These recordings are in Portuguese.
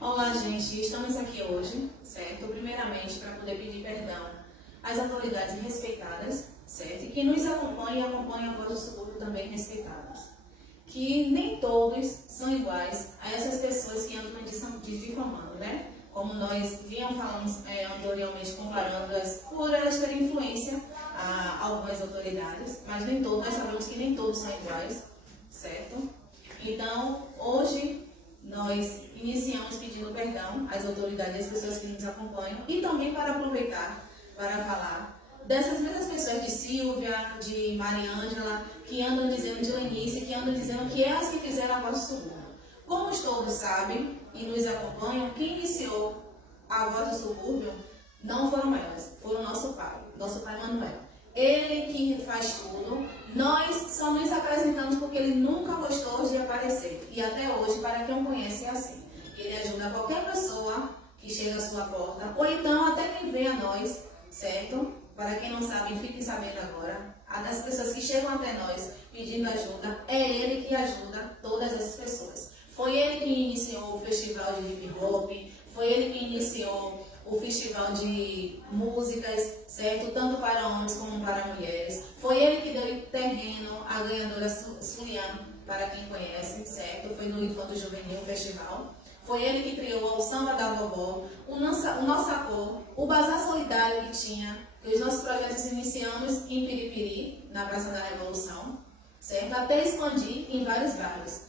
Olá, gente. Estamos aqui hoje, certo? Primeiramente, para poder pedir perdão às autoridades respeitadas, certo? E que nos acompanham e acompanham a voz do subúrbio também respeitados. Que nem todos são iguais a essas pessoas que andam difamando, né? Como nós vínhamos falando anteriormente, comparando-as por elas terem influência a algumas autoridades, mas nem todos, nós sabemos que nem todos são iguais, certo? Então, hoje, nós iniciamos pedindo perdão às autoridades, às pessoas que nos acompanham e também para aproveitar para falar dessas mesmas pessoas de Silvia, de Mariângela, que andam dizendo de Lenice, que andam dizendo que elas que fizeram a voz do subúrbio. Como todos sabem e nos acompanham, quem iniciou a voz do subúrbio não foram elas, foi o nosso pai Manuel. Ele que faz tudo, nós só nos apresentamos porque ele nunca gostou de aparecer. E até hoje, para quem o conhece, é assim. Ele ajuda qualquer pessoa que chega à sua porta, ou então até quem vem a nós, certo? Para quem não sabe, fiquem sabendo agora. As pessoas que chegam até nós pedindo ajuda, é ele que ajuda todas essas pessoas. Foi ele que iniciou o festival de hip hop, foi ele que iniciou o festival de músicas, certo? Tanto para homens como para mulheres. Foi ele que deu terreno à ganhadora Suliana, para quem conhece, certo? Foi no Infanto Juvenil Festival. Foi ele que criou o Samba da Vovó, o Nossa Cor, o Bazar Solidário que tinha, que os nossos projetos iniciamos em Piripiri, na Praça da Revolução, certo? Até expandir em vários bairros.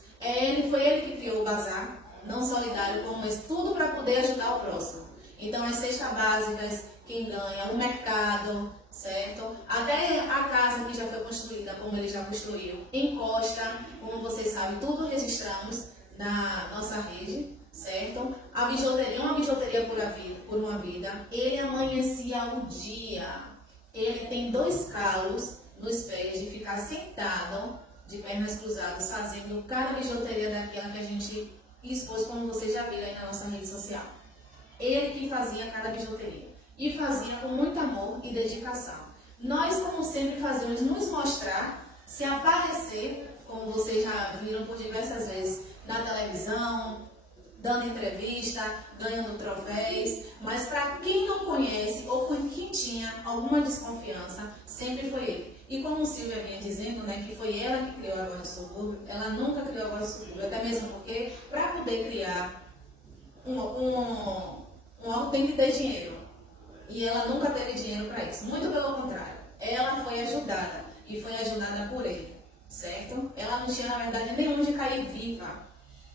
Foi ele que criou o Bazar, não solidário, como esse, tudo para poder ajudar o próximo. Então, as cestas básicas, quem ganha, o mercado, certo? Até a casa que já foi construída, como ele já construiu, em Costa, como vocês sabem, tudo registramos na nossa rede, certo? A bijuteria, uma bijuteria por uma vida. Ele amanhecia o dia. Ele tem 2 calos nos pés de ficar sentado, de pernas cruzadas, fazendo cada bijuteria daquela que a gente expôs, como vocês já viram aí na nossa rede social. Ele que fazia cada bijuteria. E fazia com muito amor e dedicação. Nós, como sempre, fazíamos nos mostrar, se aparecer, como vocês já viram por diversas vezes, na televisão, dando entrevista, ganhando troféus. Mas para quem não conhece ou com quem tinha alguma desconfiança, sempre foi ele. E como Silvia vinha dizendo, né, que foi ela que criou a voz do subúrbio, ela nunca criou a voz do subúrbio, até mesmo porque, para poder criar algo tem que ter dinheiro. E ela nunca teve dinheiro para isso. Muito pelo contrário. Ela foi ajudada. E foi ajudada por ele. Certo? Ela não tinha, na verdade, nenhum de cair viva.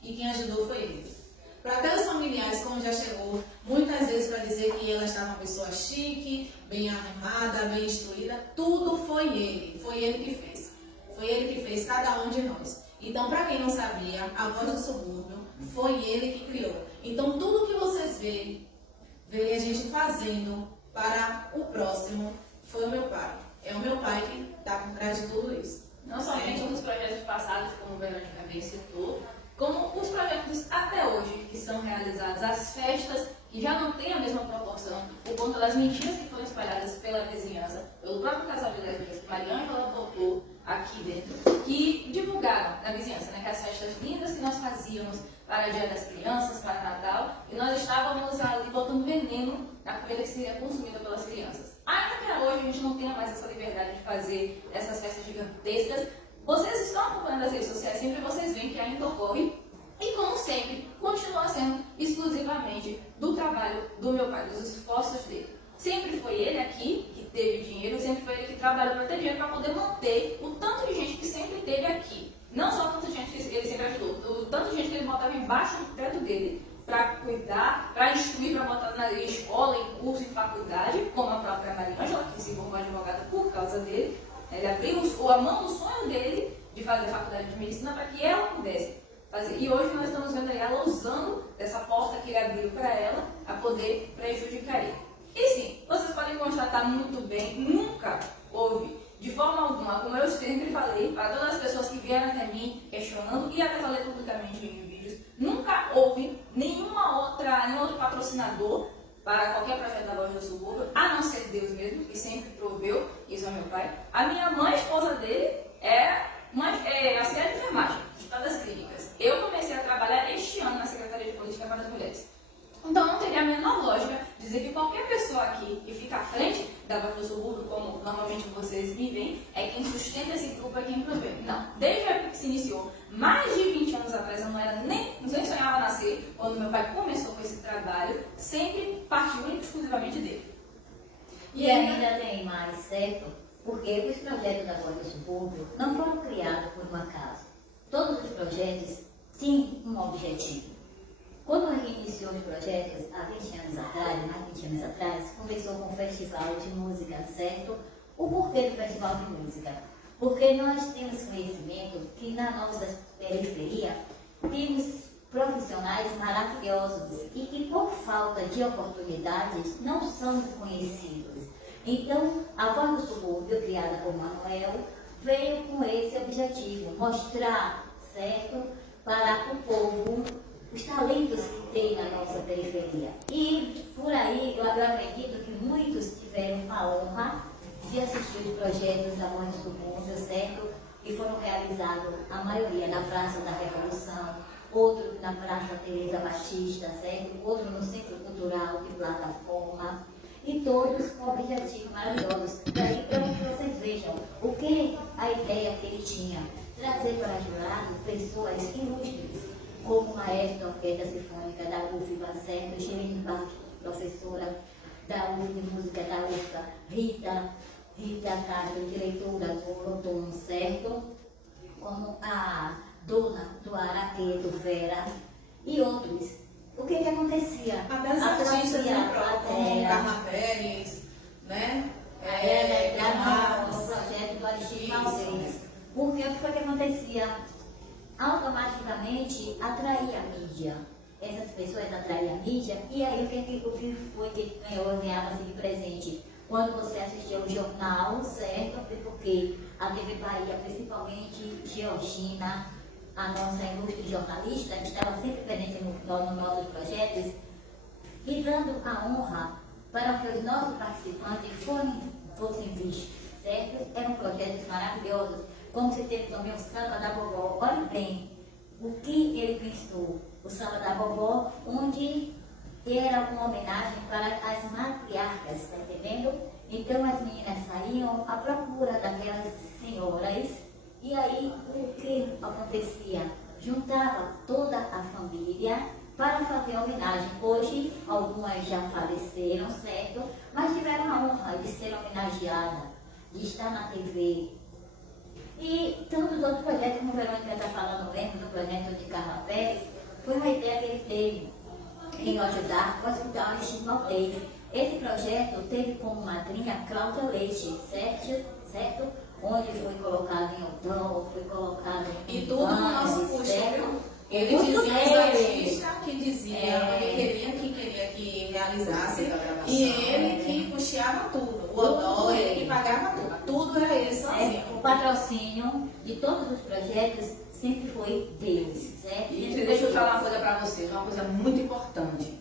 E quem ajudou foi ele. Para até os familiares, como já chegou, muitas vezes para dizer que ela estava uma pessoa chique, bem arrumada, bem instruída, tudo foi ele. Foi ele que fez. Foi ele que fez cada um de nós. Então, para quem não sabia, a voz do subúrbio foi ele que criou. Então, tudo que vocês veem a gente fazendo para o próximo foi o meu pai. É o meu pai que está por trás de tudo isso. Não somente os projetos passados, como a Verônica bem citou, como os projetos até hoje que são realizados, as festas que já não têm a mesma proporção, por conta das mentiras que foram espalhadas pela vizinhança, pelo próprio casal de lésbicas que Mariângela botou aqui dentro, que divulgaram na vizinhança, né, que as festas lindas que nós fazíamos para o Dia das Crianças, para Natal, e nós estávamos ali botando veneno na comida que seria consumida pelas crianças. Ainda que hoje a gente não tenha mais essa liberdade de fazer essas festas gigantescas, vocês estão acompanhando as redes sociais, sempre vocês veem que ainda ocorre, e como sempre, continua sendo exclusivamente do trabalho do meu pai, dos esforços dele. Sempre foi ele aqui que teve dinheiro, sempre foi ele que trabalhou para ter dinheiro para poder manter o tanto de gente que sempre teve aqui. Não só tanta gente que ele sempre ajudou, o tanto de gente que ele botava embaixo do teto dele para cuidar, para instruir, para botar na escola, em curso, em faculdade, como a própria Mariângela, que se formou advogada por causa dele. Ele abriu a mão do sonho dele de fazer a faculdade de medicina para que ela pudesse fazer. E hoje nós estamos vendo ela usando dessa porta que ele abriu para ela a poder prejudicar ele. E sim, vocês podem constatar muito bem, nunca houve, de forma alguma, como eu sempre falei, para todas as pessoas que vieram até mim questionando, e até falei publicamente em vídeos, nunca houve nenhum outro patrocinador para qualquer projeto da Voz do Subúrbio, a não ser Deus mesmo, que sempre proveu, isso é meu pai. A minha mãe, esposa dele, é auxiliar de enfermagem, de todas as clínicas. Eu comecei a trabalhar este ano na Secretaria de Política para as Mulheres. da Voz do Subúrbio, como normalmente vocês me veem, é quem sustenta esse grupo, é quem provê. Não, desde a época que se iniciou, mais de 20 anos atrás, eu nem sonhava nascer, quando meu pai começou com esse trabalho, sempre partiu exclusivamente dele. E ainda tem mais, certo? Porque os projetos da Voz do Subúrbio não foram criados por um acaso. Todos os projetos tinham um objetivo. Quando a gente iniciou os projetos, há 20 anos atrás, mais de 20 anos atrás, começou com o Festival de Música, certo? O porquê do Festival de Música? Porque nós temos conhecimento que na nossa periferia temos profissionais maravilhosos e que por falta de oportunidades não são conhecidos. Então, a Voz do Subúrbio, criada por Manuel, veio com esse objetivo, mostrar, certo, para o povo os talentos que tem na nossa periferia. E por aí, eu acredito que muitos tiveram a honra de assistir os projetos da Voz do Subúrbio, certo? Que foram realizados, a maioria, na Praça da Revolução, outro na Praça Teresa Batista, certo? Outro no Centro Cultural de Plataforma, e todos com objetivos maravilhosos. Daí para que vocês vejam o que a ideia que ele tinha, trazer para jurado pessoas ilustres, como o maestro da Orquestra Sinfônica da UF Bancerto, Girene Bach, professora da UF de Música da UFA, Rita Castro, diretora do Loton, certo? Como a dona do Araqueto, Vera, e outros. O que acontecia? Até as artistas, né, como Carla Pérez, né? O projeto do Alexandre Maltês. Porque o que foi que acontecia? Automaticamente atraía a mídia. Essas pessoas atraíam a mídia, e aí o que foi que ganhava-se de presente? Quando você assistia ao jornal, certo? Porque a TV Bahia, principalmente Georgina, a nossa ilustre jornalista, que estava sempre presente nos nossos projetos, e dando a honra para que os nossos participantes fossem vistos, certo? Eram projetos maravilhosos, como se teve também o Samba da Vovó. Olha bem o que ele pensou, o Samba da Vovó, onde era uma homenagem para as matriarcas, está entendendo? Então as meninas saíam à procura daquelas senhoras. E aí, o que acontecia? Juntava toda a família para fazer a homenagem. Hoje, algumas já faleceram, certo? Mas tiveram a honra de ser homenageada, de estar na TV. E tantos outros projetos, como o Verônica está falando mesmo, do projeto de Carla Pérez, foi uma ideia que ele teve em ajudar o Hospital Alexandre Maltês. Esse projeto teve como madrinha Cláudia Leite, certo? Onde foi colocado em Otão, foi colocado em E tudo no nosso custo, viu? Ele Custo dizia aos dele. artistas que dizia ele queria que realizasse, e ele que custeava tudo. O Odó, ele que pagava tudo. Tudo era ele sozinho. O patrocínio de todos os projetos sempre foi Deus, certo? E deixa eu falar uma coisa para vocês, uma coisa muito importante.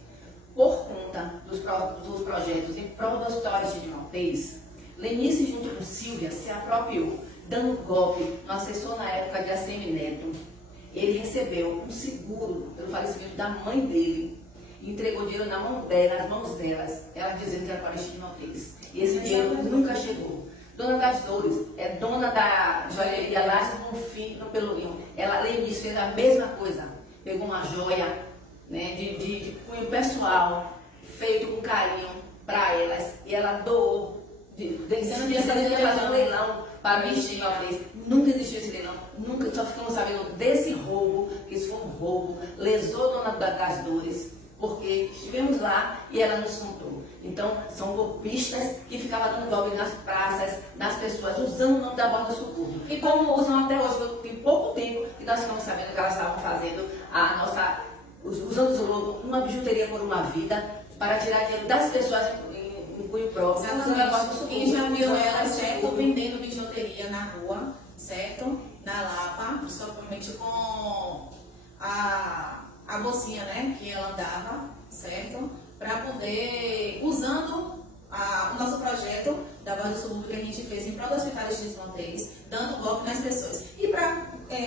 Por conta dos projetos em prol do Hospital Alexandre Maltês, Lenice, junto com Silvia, se apropriou, dando golpe no assessor na época de ACM Neto. Ele recebeu um seguro pelo falecimento da mãe dele e entregou dinheiro nas mãos delas, ela dizendo que era para Alexandre Maltês. E esse dinheiro nunca chegou. Dona das Dores, é dona da joalheria Lages Bonfim, no Pelourinho. Ela, Lenice, fez a mesma coisa. Pegou uma joia, né, de cunho pessoal, feito com carinho para elas, e ela doou. Você não ia fazer um leilão para o Alexandre Maltês. Nunca existiu esse leilão, nunca, só ficamos sabendo desse roubo, que isso foi um roubo, lesou a dona das Dores, porque estivemos lá e ela nos contou. Então, são golpistas que ficavam dando golpe nas praças, nas pessoas, usando o nome da Voz do Subúrbio. E como usam até hoje, tem pouco tempo que nós ficamos sabendo que elas estavam fazendo usando o logo, uma bijuteria por uma vida, para tirar dinheiro das pessoas em cunho próprio. Exatamente. Quem já viu ela, certo, vendendo bijuteria na rua, certo? Na Lapa, principalmente com a bolsinha, né, que ela andava, certo? Para poder, usando o nosso projeto da Voz do Subúrbio que a gente fez em prol do Hospital de Maltês, dando golpe nas pessoas. E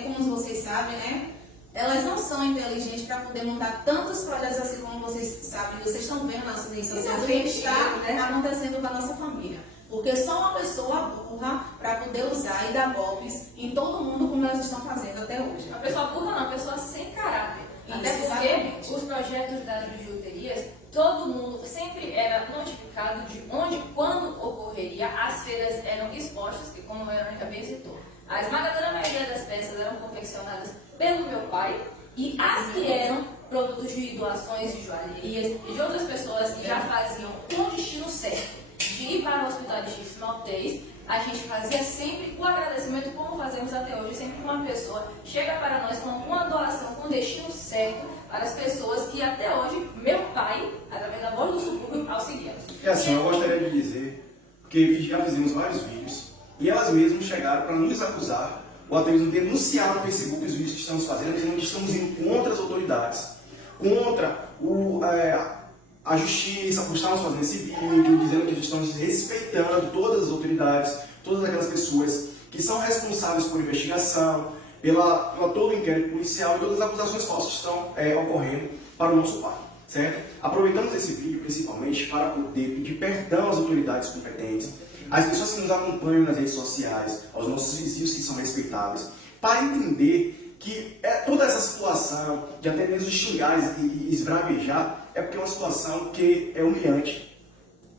como vocês sabem, né, elas não são inteligentes para poder montar tantos projetos assim como vocês sabem, vocês estão vendo nas redes sociais, o que está acontecendo com a nossa família. Porque só uma pessoa burra para poder usar e dar golpes em todo mundo como elas estão fazendo até hoje. Uma pessoa burra não, uma pessoa sem caráter. Isso, Até porque exatamente. os projetos das bijuterias, todo mundo sempre era notificado de onde, quando ocorreria. As feiras eram expostas, que como a Verônica bem citou, a esmagadora maioria das peças eram confeccionadas pelo meu pai, e as que eram produtos de doações de joalherias e de outras pessoas que já faziam com o destino certo de ir para o Hospital de Chifres Maltês, a gente fazia sempre o agradecimento, como fazemos até hoje, sempre que uma pessoa chega para nós com uma doação com o destino certo para as pessoas que até hoje, meu pai, através da Voz do Subúrbio, auxiliamos. É assim, eu gostaria de dizer, porque já fizemos vários vídeos, e elas mesmas chegaram para nos acusar, ou até mesmo denunciar no Facebook os vídeos que estamos fazendo, dizendo que estamos indo contra as autoridades, contra a justiça, por estarmos fazendo esse vídeo, dizendo que estamos respeitando todas as autoridades, todas aquelas pessoas que são responsáveis por investigação, pela todo o inquérito policial e todas as acusações falsas que estão ocorrendo para o nosso pai, certo? Aproveitamos esse vídeo principalmente para poder pedir perdão às autoridades competentes, às pessoas que nos acompanham nas redes sociais, aos nossos vizinhos que são respeitáveis, para entender que toda essa situação de até mesmo xingar e esbravejar é porque é uma situação que é humilhante,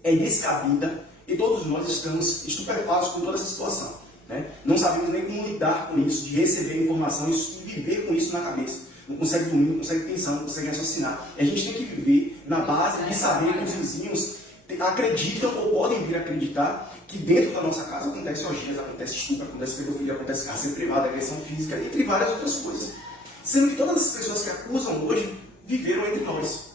é descabida e todos nós estamos estupefatos com toda essa situação, né? Não sabemos nem como lidar com isso, de receber informação e viver com isso na cabeça. Não consegue dormir, não consegue pensar, não consegue raciocinar. E a gente tem que viver na base de saber que os vizinhos acreditam ou podem vir a acreditar que dentro da nossa casa acontece orgias, acontece estupro, acontece pedofilia, acontece cárcere privado, agressão física, entre várias outras coisas. Sendo que todas as pessoas que acusam hoje viveram entre nós,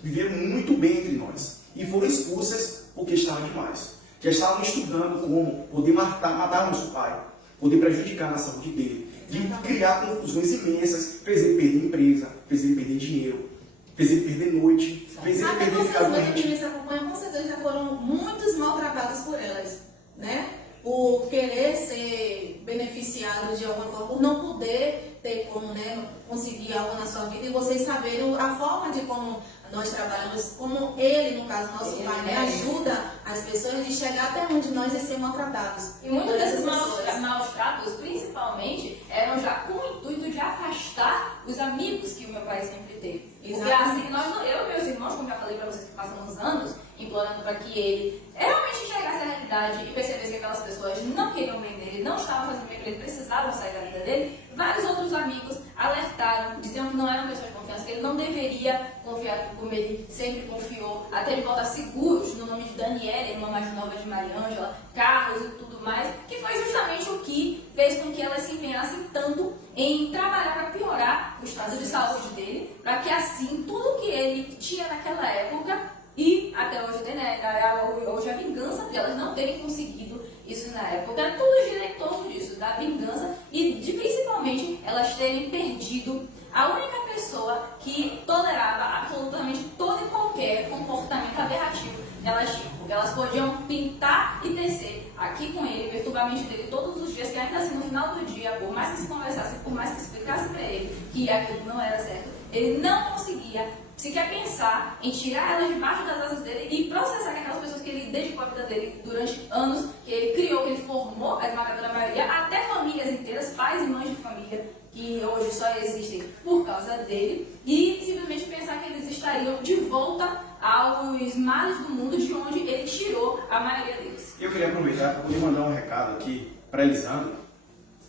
viveram muito bem entre nós e foram expulsas porque estavam demais. Já estavam estudando como poder matar nosso pai, poder prejudicar na saúde dele, de criar confusões imensas, fez ele perder empresa, fez ele perder dinheiro, fez ele perder noite, fez ele Até perder ficar vocês que doente. nos acompanham, com certeza já foram muitos maltratados por elas, né? Por querer ser beneficiados de alguma forma, por não poder ter como, né, conseguir algo na sua vida, e vocês saberem a forma de como nós trabalhamos, como ele, no caso, nosso pai, né, ajuda as pessoas de chegar até onde nós e ser maltratados. E muitos por desses essas pessoas. maus tratos, principalmente, eram já com o intuito de afastar os amigos que o meu pai sempre teve. Porque Exatamente. assim, eu e meus irmãos, como já falei para vocês, que passamos anos implorando para que ele realmente enxergasse a realidade e percebesse que aquelas pessoas não queriam bem dele, não estavam fazendo bem para ele, precisavam sair da vida dele. Vários outros amigos alertaram, diziam que não era uma pessoa de confiança, que ele não deveria confiar como ele sempre confiou, até ele botar seguros no nome de Daniela, irmã mais nova de Mariângela, carros e tudo mais, que foi justamente o que fez com que elas se empenhassem tanto em trabalhar para piorar o estado de saúde dele, para que assim tudo que ele tinha naquela época e até hoje tem, né, hoje a vingança de elas não terem conseguido isso na época, tudo gira em torno disso, da vingança e de principalmente elas terem perdido a única pessoa que tolerava absolutamente todo e qualquer comportamento aberrativo que elas tinham, porque elas podiam pintar e tecer aqui com ele, perturbar a mente dele todos os dias, que ainda assim no final do dia, por mais que se conversasse, por mais que explicasse para ele que aquilo não era certo, ele não conseguia sequer pensar em tirar elas debaixo das asas dele e processar aquelas pessoas que ele dedicou a vida dele durante anos, que ele criou, que ele formou, a esmagadora maioria, até famílias inteiras, pais e mães de família, que hoje só existem por causa dele, e simplesmente pensar que eles estariam de volta aos males do mundo de onde ele tirou a maioria deles. Eu queria aproveitar para poder mandar um recado aqui para Elisandro,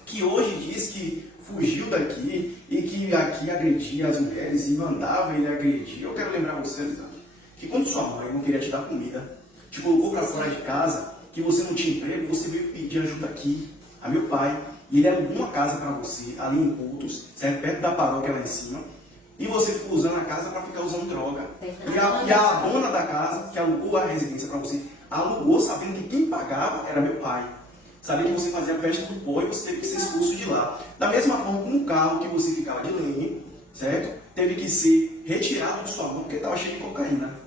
que hoje diz que fugiu daqui e que aqui agredia as mulheres e mandava ele agredir. Eu quero lembrar você, Elisandro, que quando sua mãe não queria te dar comida, te colocou para fora de casa, que você não tinha emprego, você veio pedir ajuda aqui a meu pai, e ele alugou uma casa para você, ali em Cultos, certo? Perto da paróquia lá em cima, e você ficou usando a casa para ficar usando droga. E a dona da casa, que alugou a residência para você, alugou sabendo que quem pagava era meu pai. Sabia que você fazia festa do pó e você teve que ser expulso de lá. Da mesma forma como o carro que você ficava de lenha, certo? Teve que ser retirado de sua mão porque estava cheio de cocaína.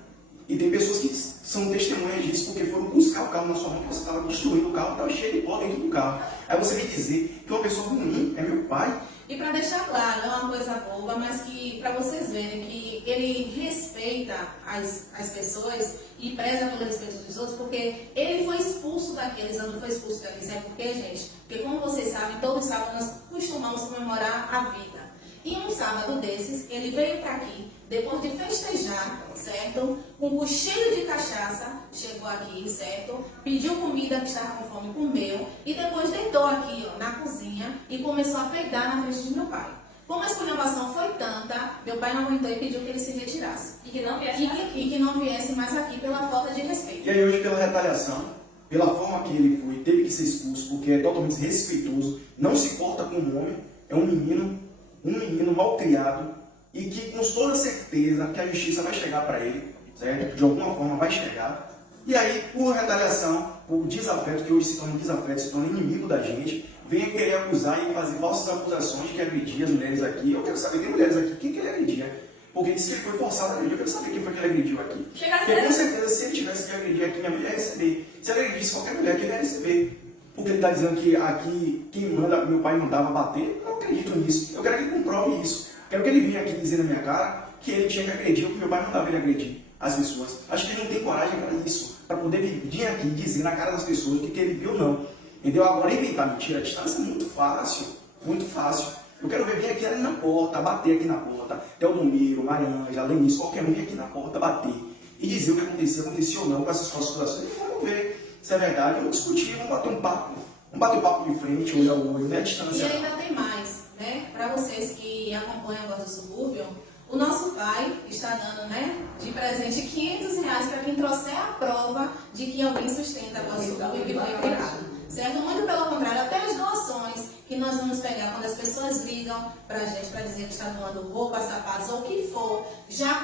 E tem pessoas que são testemunhas disso porque foram buscar o carro na sua mão, que você estava destruindo o carro, estava cheio de pó dentro do carro. Aí você vem dizer que uma pessoa ruim é meu pai, E para deixar claro, não é uma coisa boba, mas que para vocês verem que ele respeita as pessoas e preza pelo respeito dos outros, porque ele foi expulso daqui, Elisandro foi expulso daqui. Sabe por quê, gente? Porque como vocês sabem, todo sábado nós costumamos comemorar a vida. E um sábado desses, ele veio para aqui, depois de festejar, certo? Com um cheio de cachaça, chegou aqui, certo? Pediu comida, que estava com fome, comeu. E depois deitou aqui, ó, na cozinha e começou a peidar na frente de meu pai. Como a esculhambação foi tanta, meu pai não aguentou e pediu que ele se retirasse. E que não viesse mais aqui. E que não viesse mais aqui pela falta de respeito. E aí hoje, pela retaliação, pela forma que ele foi, teve que ser expulso, porque é totalmente desrespeitoso, não se porta como um homem, é um menino mal criado, e que com toda certeza que a justiça vai chegar para ele, certo? De alguma forma vai chegar. E aí, por retaliação, por desafeto, que hoje se torna desafeto, se torna inimigo da gente, venha querer acusar e fazer falsas acusações de que agredia as mulheres aqui. Eu quero saber, tem mulheres aqui, quem que ele agredia? Porque disse que ele foi forçado a agredir. Eu quero saber quem foi que ele agrediu aqui. Porque com certeza, se ele tivesse que agredir aqui, minha mulher ia receber. Se ele agredisse qualquer mulher aqui, ele ia receber. Porque ele está dizendo que aqui, quem manda, meu pai mandava bater, eu não acredito nisso. Eu quero que ele comprove isso. Quero que ele venha aqui dizer na minha cara que ele tinha que agredir, ou que meu pai mandava ele agredir as pessoas. Acho que ele não tem coragem para isso, para poder vir aqui e dizer na cara das pessoas o que ele viu, não. Entendeu? Agora, inventar mentira à distância é muito fácil, muito fácil. Eu quero ver vir aqui ali na porta, bater aqui na porta. Teodomiro, Marianja, Lenice, qualquer um vir aqui na porta, bater e dizer o que aconteceu ou não com essas falsas acusações. E vamos ver se é verdade. Vamos discutir, vamos bater um papo. Vamos bater um papo de frente, olho a olho, né? A distância. E ainda tem mais, né? Para vocês que acompanham a Voz do Subúrbio, o nosso pai está dando, né, de presente R$500 para quem trouxer a prova de que alguém sustenta a Voz do Subúrbio que foi criado. Certo? Muito pelo contrário, até as doações que nós vamos pegar quando as pessoas ligam para a gente para dizer que está doando roupa, sapatos ou o que for, já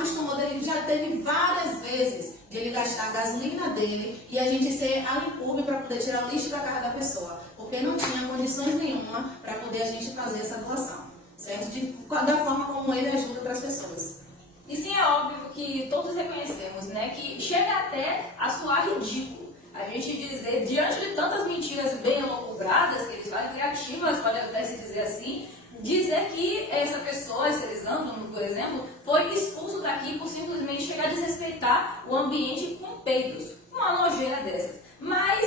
teve várias vezes de ele gastar a gasolina dele e a gente ser a Limpub para poder tirar o lixo da casa da pessoa, porque não tinha condições nenhuma para poder a gente fazer essa doação, certo? Da forma como ele ajuda para as pessoas. E sim, é óbvio que todos reconhecemos, né, que chega até a soar ridículo a gente dizer, diante de tantas mentiras bem elucubradas que eles fazem, criativas, pode até se dizer assim, dizer que essa pessoa, esse Elisandro, por exemplo, foi expulso daqui por simplesmente chegar a desrespeitar o ambiente com peidos, uma nojeira dessas. Mas,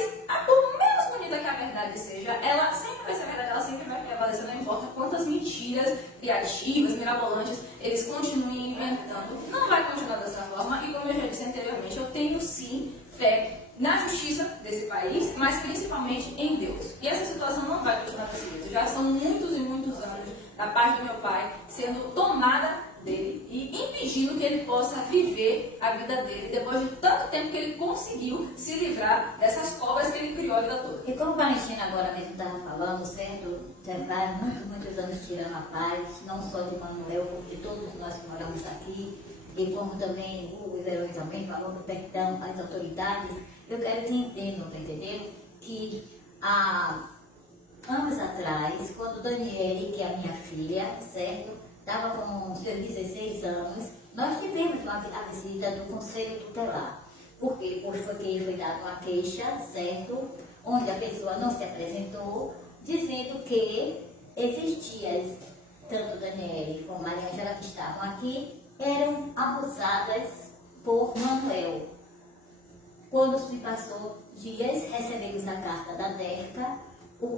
por menos bonita que a verdade seja, ela sempre vai ser verdade, ela sempre vai prevalecer, não importa quantas mentiras criativas, mirabolantes, eles continuem inventando. Não vai continuar dessa forma, e como eu já disse anteriormente, eu tenho sim fé na justiça desse país, mas principalmente em Deus. E essa situação não vai continuar desse jeito. Já são muitos e muitos anos da parte do meu pai sendo tomada dele e impedindo que ele possa viver a vida dele depois de tanto tempo que ele conseguiu se livrar dessas cobras que ele criou a vida toda. E como a Valentina agora mesmo estava falando, certo? Já muitos anos tirando a paz, não só de Manuel, como de todos nós que moramos aqui, e como também o Verão também falou do perdão às autoridades. Eu quero que entendam, tá entendendo? Que há anos atrás, quando Daniele, que é a minha filha, certo? Estava com seus 16 anos, nós tivemos a visita do Conselho Tutelar. Por quê? Porque foi dada uma queixa, certo? Onde a pessoa não se apresentou, dizendo que existia, tanto Daniele como Maria Angela que estavam aqui, eram abusadas por Manuel. Quando se passou dias, recebemos a carta da DERCA,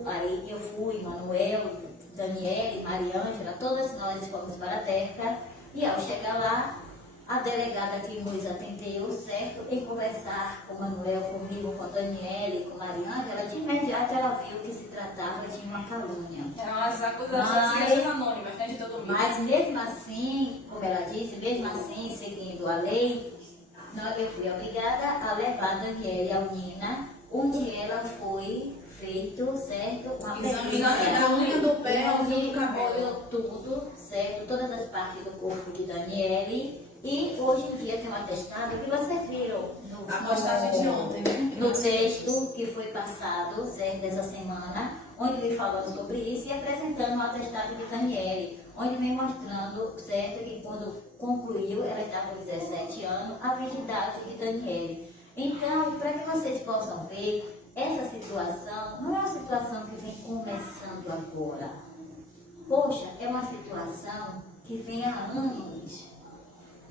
aí eu fui, Manuel, Daniele, Mariângela, todas nós fomos para a DERCA, e ao chegar lá, a delegada que nos atendeu, certo, em conversar com Manuel, comigo, com Daniele, com Mariângela, de imediato ela viu que se tratava de uma calúnia. Eram as acusações anônimas, né, de todo mundo. Mas mesmo assim, como ela disse, mesmo assim, seguindo a lei, eu fui obrigada a levar Daniele ao Nina, onde ela foi feito, certo? Uma Examinando a unha do pé, a unha do cabelo. Tudo, certo? Todas as partes do corpo de Daniele. E hoje em dia tem um atestado que vocês viram A postagem de ontem, né? no texto que foi passado, certo, dessa semana, onde vem falando sobre isso e apresentando um atestado de Daniele, onde vem mostrando, certo, que quando concluiu, ela estava com 17 anos, a virgindade de Daniele. Então, para que vocês possam ver, essa situação não é uma situação que vem começando agora. Poxa, é uma situação que vem há anos.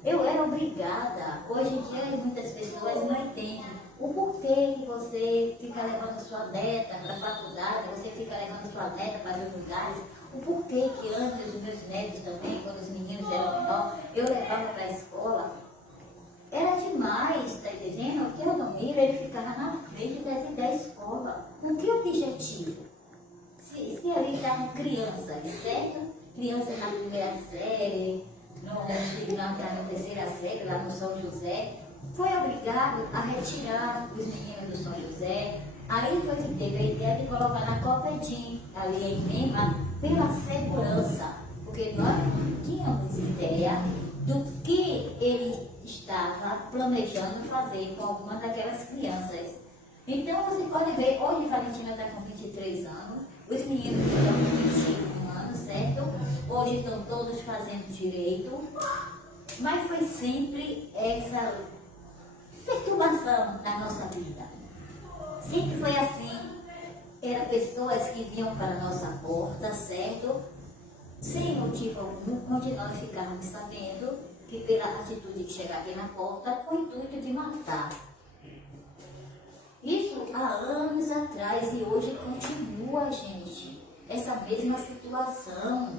Eu era obrigada. Hoje em dia muitas pessoas não entendem o porquê que você fica levando sua neta para a faculdade, você fica levando sua neta para os lugares. O porquê que antes os meus netos também, quando os meninos eram menores, eu levava para a escola. Era demais, tá entendendo? O Teodomiro, ele ficava na frente da escola. Com que objetivo? Se ali estavam crianças, certo? Crianças na primeira série, na terceira série, lá no São José, foi obrigado a retirar os meninos do São José. Aí foi que teve a ideia de colocar na Copedim, ali em Lima, pela segurança. Porque nós tínhamos ideia do que ele estava planejando fazer com algumas daquelas crianças. Então você pode ver, hoje a Valentina está com 23 anos, os meninos estão com 21 anos, certo? Hoje estão todos fazendo direito, mas foi sempre essa perturbação na nossa vida. Sempre foi assim. Eram pessoas que vinham para a nossa porta, certo? Sem motivo algum, onde nós ficávamos sabendo que pela atitude de chegar aqui na porta, com o intuito de matar. Isso há anos atrás e hoje continua, gente, essa mesma situação.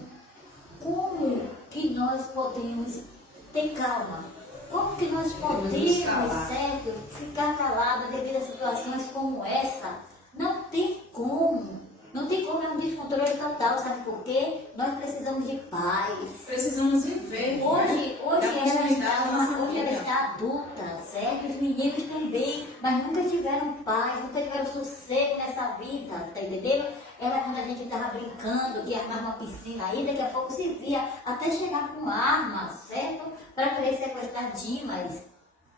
Como que nós podemos ter calma? Como que nós podemos, certo, ficar calados devido a situações como essa? Não tem como. Não tem como, é um descontrole total, sabe por quê? Nós precisamos de paz. Precisamos viver. Hoje hoje ela está adulta, certo? Os meninos também, mas nunca tiveram paz, nunca tiveram sossego nessa vida, tá entendendo? Era quando a gente estava brincando, que armava uma piscina aí, daqui a pouco se via até chegar com armas, certo? Para querer sequestrar Dimas.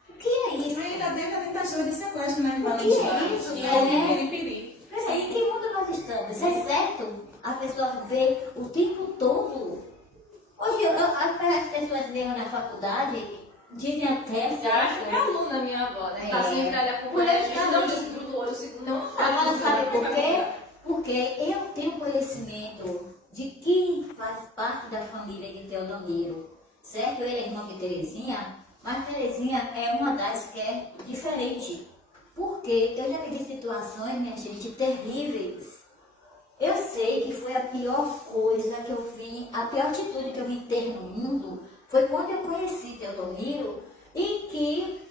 O que é isso? Ainda teve a tentativa de sequestro, né, O que é Valentina? isso? E houve piripiri. Mas aí, em que mundo nós estamos? É certo a pessoa vê o tempo todo. Hoje, as pessoas veem na faculdade, dizem até... Eu acho que é aluna minha avó, né? Tá sempre ali acompanhando Por a aí gente, tá não ali. desgruda o olho, segundo não Agora, sabe por quê? Porque eu tenho conhecimento de quem faz parte da família de Teodomiro. Certo? Ele é irmão de Terezinha, mas Terezinha é uma das que é diferente. Porque eu já vivi situações, minha gente, terríveis. Eu sei que foi a pior coisa que eu vi, a pior atitude que eu vi ter no mundo foi quando eu conheci Teodomiro e que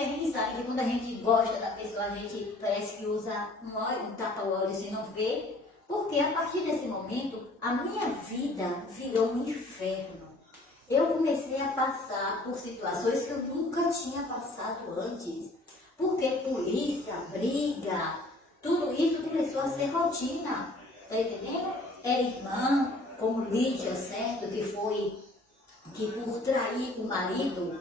a gente sabe que quando a gente gosta da pessoa, a gente parece que usa um tapa-olhos e não vê, porque a partir desse momento, a minha vida virou um inferno. Eu comecei a passar por situações que eu nunca tinha passado antes. Porque polícia, briga, tudo isso começou a ser rotina, tá entendendo? É irmã, como Lídia, certo? Que por trair o marido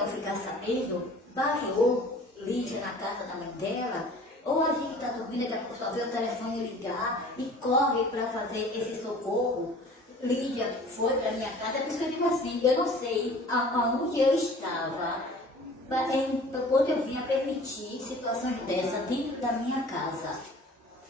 ao ficar sabendo, baleou Lídia na casa da mãe dela. Ou a gente está dormindo, daqui a pouco só vê o telefone ligar e corre para fazer esse socorro. Lídia foi para minha casa, é por isso que eu digo assim, eu não sei aonde eu estava quando eu vinha permitir situações dessa dentro da minha casa.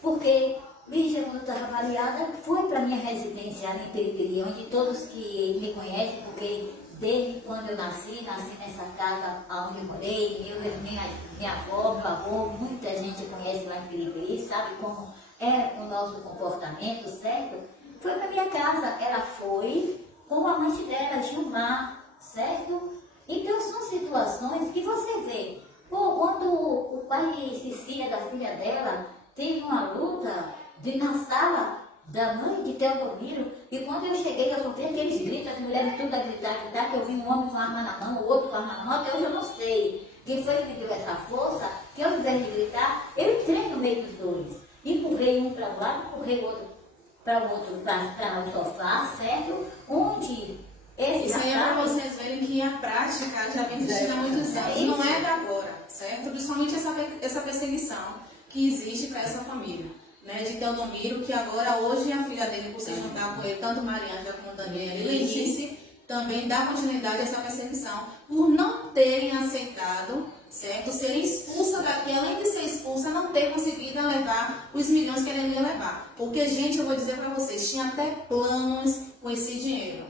Porque Lígia, quando estava avaliada, foi para minha residência ali em Periperi, onde todos que me conhecem, porque desde quando eu nasci nessa casa onde eu morei, minha avó, meu avô, muita gente conhece lá em Periperi, sabe como é o nosso comportamento, certo? Foi para minha casa, ela foi com a amante dela, Gilmar, certo? Então são situações que você vê. Pô, quando o pai de Cecília, da filha dela, teve uma luta na sala da mãe de Teodomiro, e quando eu cheguei, eu soltei aqueles gritos, as mulheres tudo a gritar, que eu vi um homem com arma na mão, o outro com arma na mão, até hoje eu não sei quem foi que me deu essa força, que ao invés de gritar, eu entrei no meio dos dois. Empurrei um para um lado, empurrei o outro para o sofá, certo? Onde Isso aí é para vocês verem que a prática já vem existindo há muitos anos, não é de agora, certo? Principalmente essa perseguição que existe para essa família, né? De Teodomiro, que agora, hoje, a filha dele, por se juntar com ele, tanto Mariângela como Daniela e Lenice, também dá continuidade a essa perseguição, por não terem aceitado certo? Ser expulsa daqui, além de ser expulsa, não ter conseguido levar os milhões que ele ia levar. Porque, gente, eu vou dizer para vocês, tinha até planos com esse dinheiro.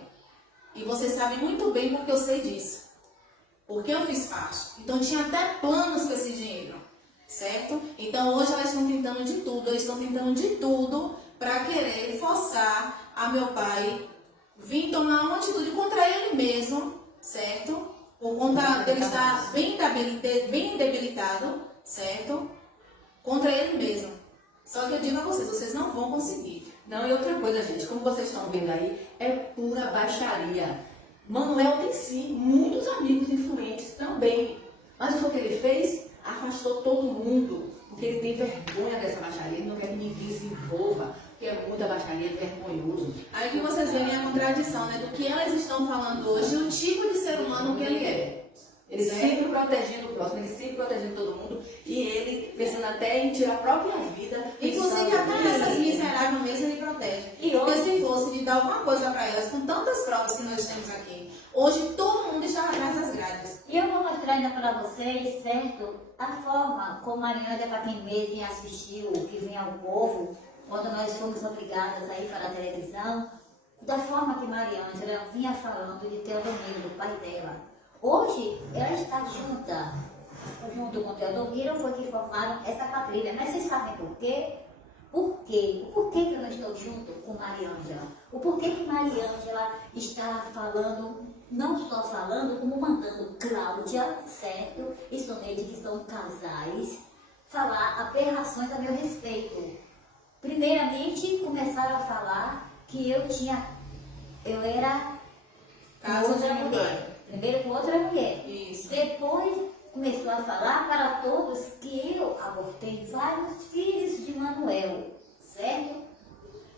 E vocês sabem muito bem porque eu sei disso. Porque eu fiz parte. Então, tinha até planos com esse dinheiro, certo? Então, hoje elas estão tentando de tudo, eles estão tentando de tudo para querer forçar a meu pai vir tomar uma atitude contra ele mesmo, certo? Por conta dele estar bem debilitado, certo? Contra ele mesmo. Só que eu digo a vocês não vão conseguir. Não, e outra coisa, gente, como vocês estão vendo aí, é pura baixaria. Manuel tem sim muitos amigos influentes também. Mas o que ele fez? Afastou todo mundo. Porque ele tem vergonha dessa baixaria, ele não quer que ninguém se envolva. Porque é muita baixaria, é vergonhoso. Aí que vocês veem a contradição, né? Do que elas estão falando hoje, o tipo de ser humano que ele é. Ele sempre protegendo o próximo, ele sempre protegendo todo mundo. E ele pensando até em tirar a própria vida. Inclusive até essas miseráveis mesmo ele protege. E Porque hoje, se fosse de dar alguma coisa para elas, com tantas provas que nós temos aqui, hoje todo mundo está atrás das grades. e eu vou mostrar ainda para vocês, certo, a forma como a Mariângela, para quem mesmo assistiu, que vinha ao povo, quando nós fomos obrigadas a ir para a televisão, da forma que Mariângela vinha falando de Teodomiro, do pai dela. Hoje, ela está junto com Teodomiro, foi que formaram essa quadrilha. Mas vocês sabem por quê? Por quê? O porquê que eu não estou junto com Mariângela? O porquê que Mariângela está falando, não só falando, como mandando Cláudia, certo? E Soneide, que são casais, falar aberrações a meu respeito. Primeiramente, começaram a falar que eu era Casa outra de mulher. Primeiro com outra mulher. Isso. Depois começou a falar para todos que eu abortei vários filhos de Manuel, certo?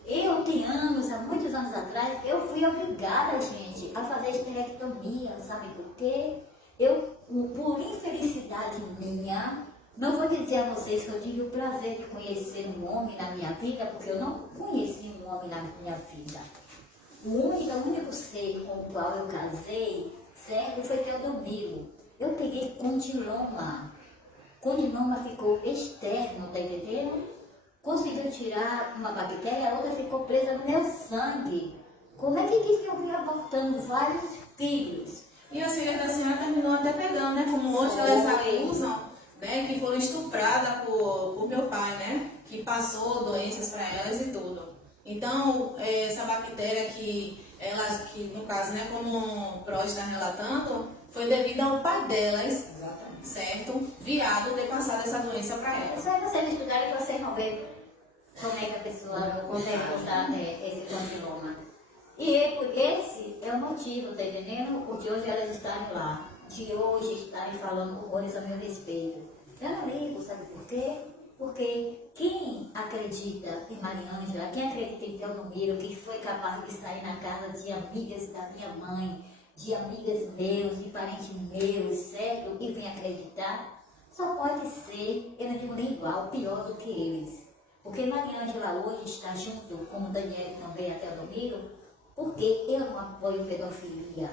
Eu tenho anos, há muitos anos atrás, eu fui obrigada, gente, a fazer esterectomia, sabe por quê? Eu, por infelicidade minha, não vou dizer a vocês que eu tive o prazer de conhecer um homem na minha vida, porque eu não conheci um homem na minha vida. O único ser com o qual eu casei, certo, foi Teodomiro. Eu peguei condiloma. Condiloma ficou externo, tá entendendo? Conseguiu tirar uma bactéria, a outra ficou presa no meu sangue. Como é que eu fui abortando vários filhos? E as filhas da senhora terminou até pegando, né? Como hoje elas acusam, né? Que foram estupradas por meu pai, né? Que passou doenças para elas e tudo. Então, essa bactéria que no caso, né, como o Pró está relatando, foi devido ao pai delas, certo? Viado ter passado essa doença para É elas. só vocês estudarem que vocês vão ver como é que a pessoa consegue contar esse condiloma. E esse é o motivo, tá entendendo? Porque hoje elas estarem lá, de hoje estarem falando horrores a meu respeito. Eu não ligo, sabe por quê? Porque quem acredita em Mariângela, quem acredita em Teodomiro, que foi capaz de sair na casa de amigas da minha mãe, de amigas meus, de parentes meus, certo? E vem acreditar, só pode ser, eu não digo nem igual, pior do que eles. Porque Mariângela hoje está junto com o Daniel também, a Teodomiro, porque eu não apoio pedofilia.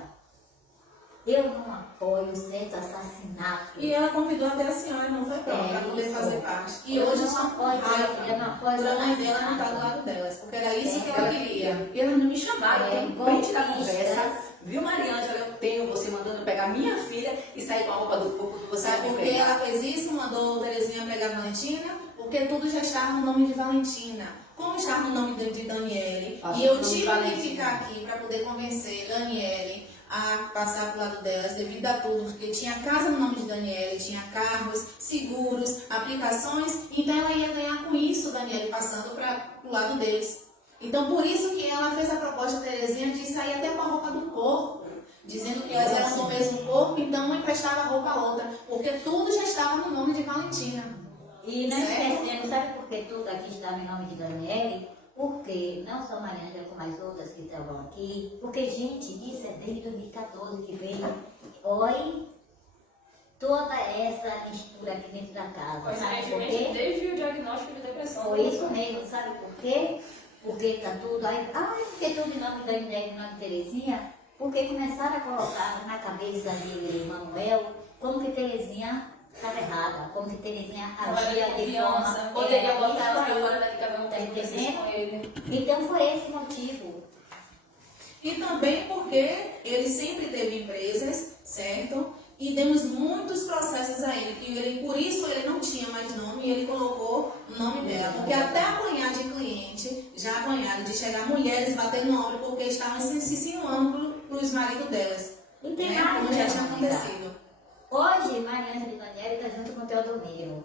Eu não apoio certo assassinato. E ela convidou até a senhora, não foi para poder isso. fazer parte. E Eu hoje não estão com apoio, raiva. eu não apoio Por a mãe dela não assassinato. estar do lado delas, porque era isso que ela queria. E elas não me chamaram, É, tem print da golpistas. conversa. Viu, Mariângela? Eu tenho você mandando pegar minha filha e sair com a roupa do corpo que você Sabe vai por que pegar. ela fez isso? Mandou Terezinha pegar Valentina? Porque tudo já estava no nome de Valentina. Como estava no nome de Daniele, Passou e eu no nome de tive que Valentina. ficar aqui para poder convencer Daniele a passar pro lado delas devido a tudo, porque tinha casa no nome de Daniele, tinha carros, seguros, aplicações, então ela ia ganhar com isso, Daniele, passando para o lado deles. Então por isso que ela fez a proposta, Terezinha, de sair até com a roupa do corpo, dizendo que elas eram do mesmo corpo, então uma emprestava a roupa a outra, porque tudo já estava no nome de Valentina. E não Certo? esquecendo, sabe por que tudo aqui está em nome de Daniele? Porque não só Mariângela, como as outras que estavam aqui, porque, gente, isso é desde 2014 que veio, olha toda essa mistura aqui dentro da casa. Foi Sabe por recentemente quê? desde o diagnóstico de depressão. Foi isso mesmo, sabe por quê? Porque está tudo aí, porque tudo em nome de Daniele, em nome de Terezinha, porque começaram a colocar na cabeça de Manuel como que Terezinha estava errada, como se Terezinha Não era agia de confiança, forma... poderia botar isso ela pra aí. fora daqui que ela não Tá tem entendendo? com ele. Então foi esse o motivo. E também porque ele sempre teve empresas, certo? E demos muitos processos a ele, que ele, por isso ele não tinha mais nome e ele colocou o nome dela. Porque até apanhar de cliente, já apanhado de chegar mulheres batendo no ombro porque estavam se insinuando para os maridos delas. E tem Né? mais, Como já né, tinha amiga? acontecido. Hoje, Mariana de Daniela está junto com o Teodomiro.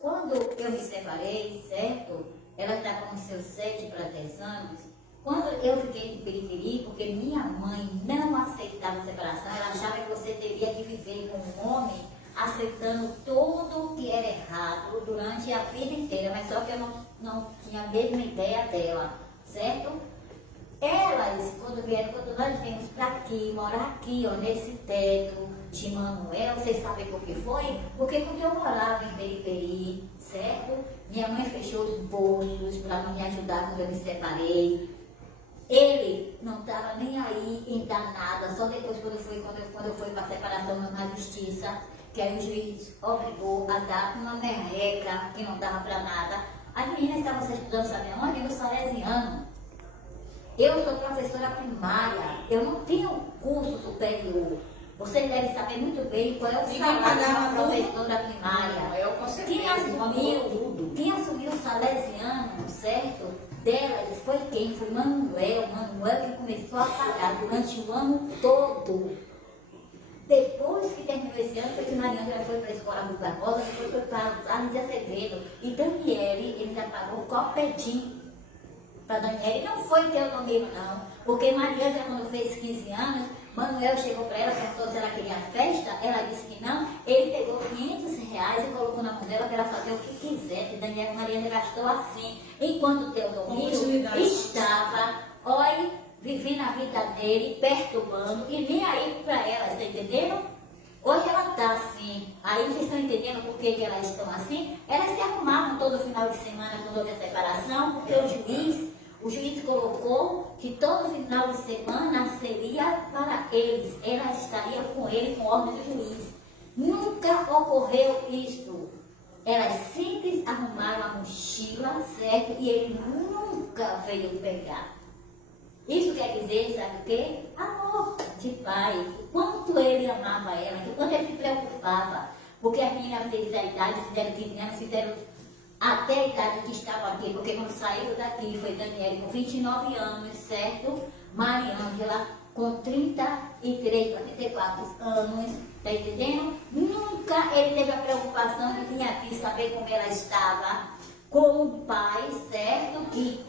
Quando eu me separei, certo? Ela está com seus 7 para 10 anos. Quando eu fiquei de periferia, porque minha mãe não aceitava a separação, ela achava que você teria que viver com um homem aceitando tudo o que era errado durante a vida inteira, mas só que eu não tinha a mesma ideia dela, certo? Elas, quando nós viemos para aqui, morar aqui, ó, nesse teto de Manuel, vocês sabem por que foi? Porque quando eu morava em periferia, certo? Minha mãe fechou os bolsos para não me ajudar quando eu me separei. Ele não estava nem aí em dar nada, só depois quando eu fui para a separação na justiça, que aí o juiz obrigou a dar uma merreca que não dava para nada. As meninas estavam estudando, sabe onde? No Salesiano. Eu sou professora primária, eu não tenho curso superior. Vocês devem saber muito bem qual é o Ninguém salário de uma pagava tudo. professora primária. Eu com certeza. Quem assumiu o Salesiano, certo? Delas foi quem? Foi Manuel. Manuel que começou a pagar durante o ano todo. Depois que terminou esse ano, foi que Mariana foi para a escola do Barbosa, depois foi para Alice Azevedo. E Daniele, ele já pagou copedinho para Daniele. Não foi Teodomiro, não. Porque Mariana, quando fez 15 anos, Manuel chegou para ela, perguntou se ela queria festa, ela disse que não. Ele pegou R$500 e colocou na mão dela para ela fazer o que quisesse. Daniela Mariana gastou assim. Enquanto Teodomiro estava, olha, vivendo a vida dele, perturbando, e nem aí para ela, está entendendo? Hoje ela está assim. Aí vocês estão entendendo por que elas estão assim? Elas se arrumavam todo final de semana quando houve a separação, porque o juiz colocou que todo final de semana seria para eles. Ela estaria com ele, com ordem do juiz. Nunca ocorreu isso. Elas sempre arrumaram a mochila, certo? E ele nunca veio pegar. Isso quer dizer, sabe o quê? Amor de pai. Quanto ele amava ela, quanto ele se preocupava. Porque as meninas fizeram a idade, fizeram 15 anos, fizeram até a idade que estavam aqui. Porque quando saíram daqui foi Daniela com 29 anos, certo? Mariângela com 33, 44 anos, tá entendendo? Nunca ele teve a preocupação de vir aqui saber como ela estava com o pai, certo? Que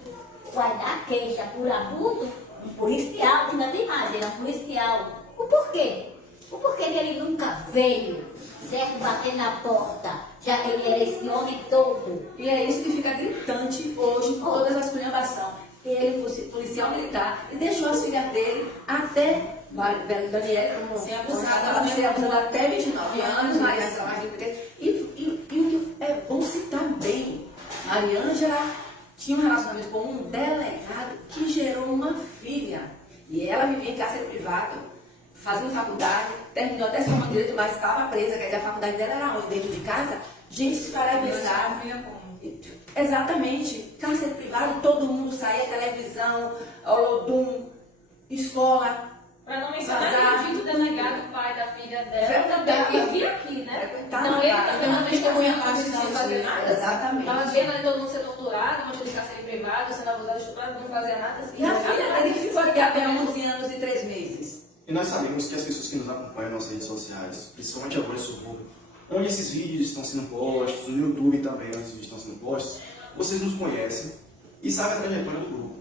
vai dar queixa por abuso, um policial, ainda tem mais, ele é um policial. O porquê? O porquê que ele nunca veio, certo? Bater na porta, já que ele era esse homem todo. E é isso que fica gritante hoje com todas as esculhambação. Ele, policial militar, e deixou as filhas dele até Daniela, como Ser abusada, ser abusada até 29 anos, mais e o que é bom citar bem, Mariângela tinha um relacionamento com um delegado que gerou uma filha. E ela vivia em cárcere privado, fazendo faculdade, terminou até formando direito, mas estava presa, quer dizer, a faculdade dela era onde? Dentro de casa? Gente, se paralisava. Exatamente. Cárcere privado, todo mundo saía, televisão, Olodum, escola. Para não mencionar Vazar. que o dito delegado, pai da filha dela, Frequentava. também vivia aqui, né? Frequentava. Então ele Frequentava. também não Testemunha deixou parte sem da fazer justiça. nada. Exatamente. Estava vendo ali todo mundo ser torturado, um monte de cárcere privado, sendo abusado, estuprado, não fazia nada. Assim, E a filha dele que ficou aqui até 11 anos e 3 meses. E nós sabemos que as pessoas que nos acompanham nas nossas redes sociais, principalmente agora em subúrbio, onde esses vídeos estão sendo postos, no YouTube também, onde esses vídeos estão sendo postos, vocês nos conhecem e sabem a trajetória do grupo,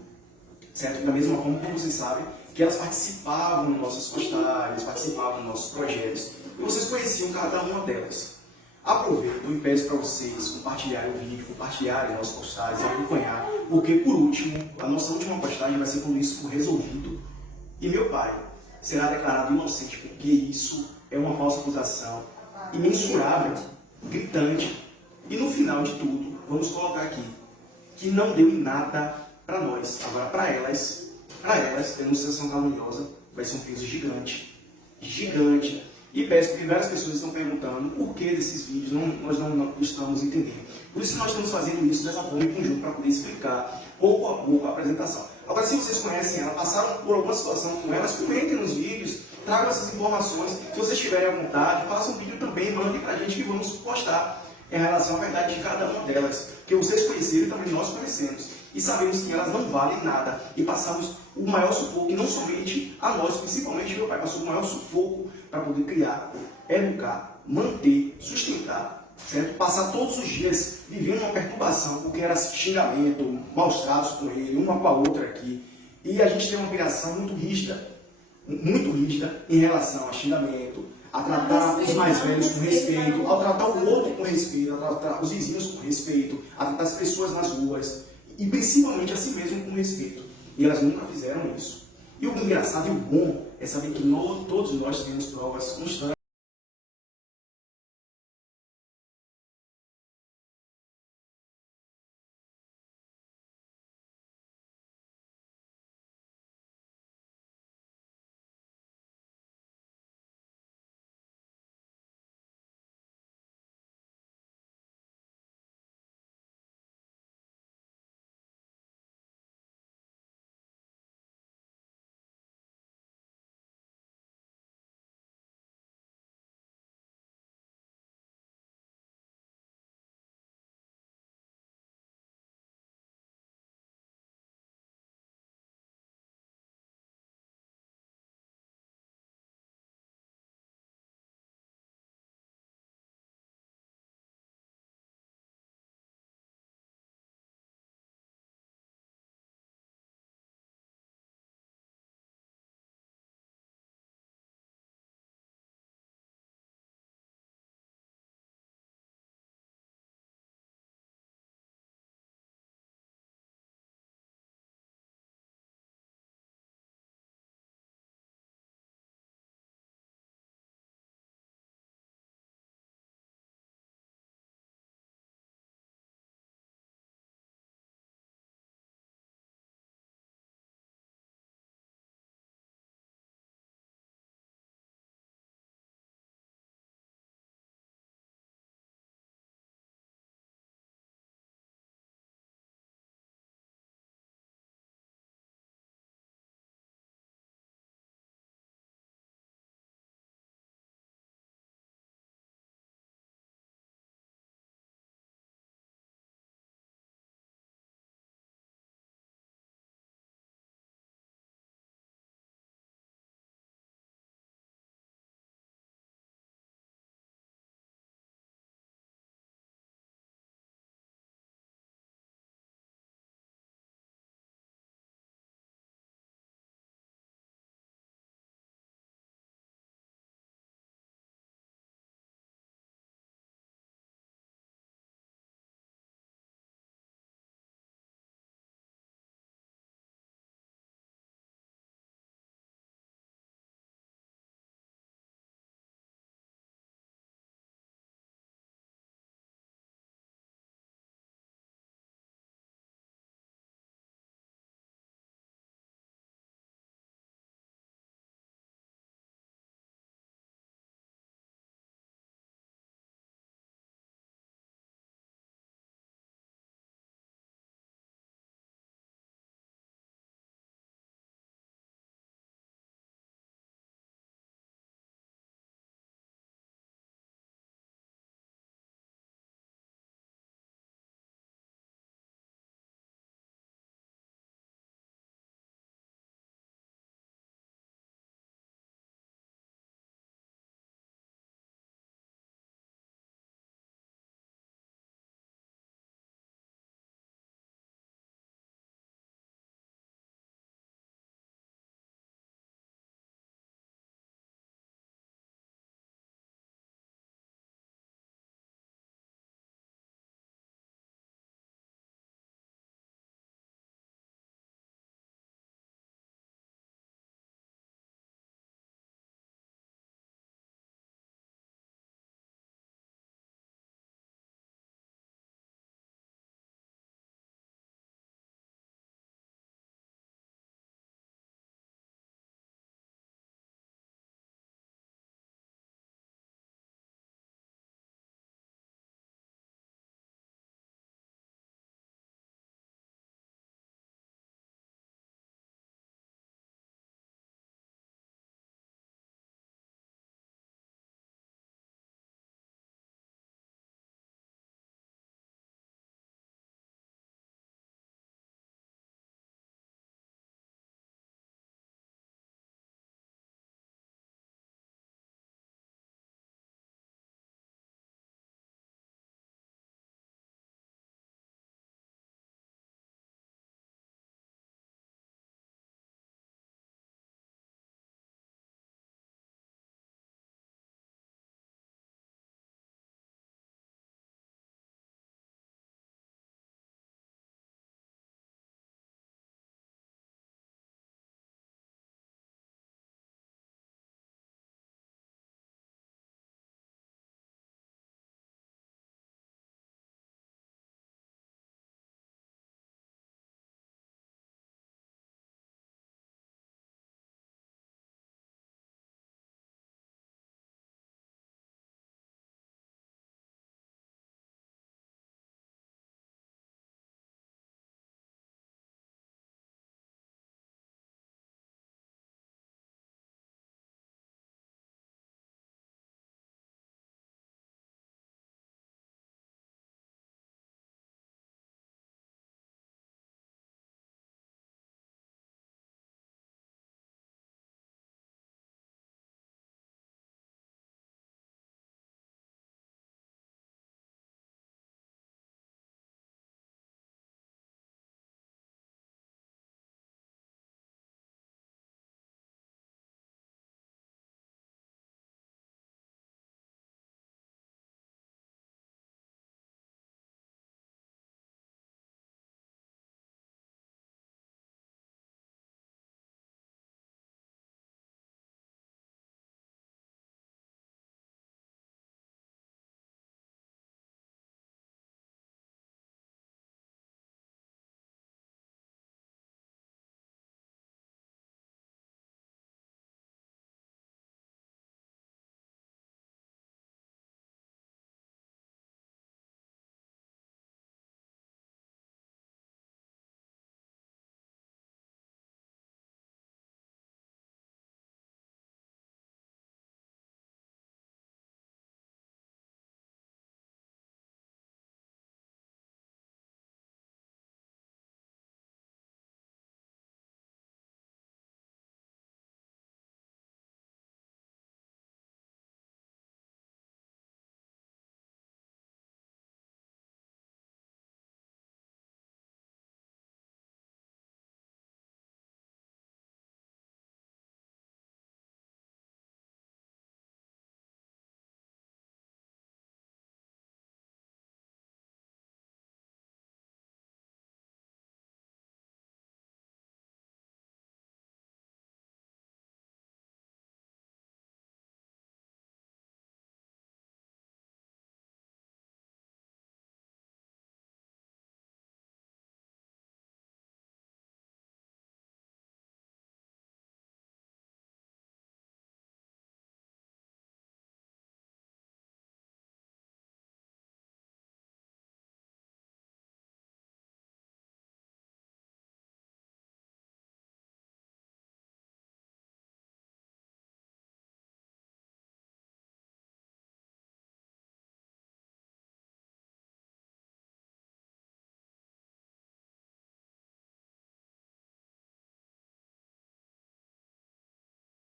certo? Da mesma forma como vocês sabem que elas participavam nas nossas postagens, participavam dos nossos projetos, e vocês conheciam cada uma delas. Aproveito e peço para vocês compartilharem o vídeo, compartilharem nossas postagens, acompanhar, porque por último, a nossa última postagem vai ser quando isso for resolvido. E meu pai será declarado inocente, porque isso é uma falsa acusação imensurável, gritante. E no final de tudo, vamos colocar aqui que não deu em nada para nós. Agora, para elas, denunciação caluniosa vai ser um peso gigante. Gigante. E peço, porque várias pessoas estão perguntando por que desses vídeos nós não estamos entendendo. Por isso que nós estamos fazendo isso dessa forma em conjunto, para poder explicar pouco a pouco a apresentação. Agora, se vocês conhecem ela, passaram por alguma situação com elas, comentem nos vídeos, tragam essas informações. Se vocês tiverem à vontade, façam um vídeo também, mandem para a gente que vamos postar em relação à verdade de cada uma delas. Que vocês conheceram e também nós conhecemos. E sabemos que elas não valem nada. E passamos o maior sufoco, e não somente a nós, principalmente meu pai, passou o maior sufoco para poder criar, educar, manter, sustentar, certo? Passar todos os dias vivendo uma perturbação, porque era xingamento, maus tratos com ele, uma com a outra aqui. E a gente tem uma criação muito rígida em relação a xingamento, a tratar os mais velhos com respeito, a tratar o outro com respeito, a tratar os vizinhos com respeito, a tratar as pessoas nas ruas, e principalmente a si mesmo com respeito. E elas nunca fizeram isso. E o engraçado e o bom é saber que todos nós temos provas constantes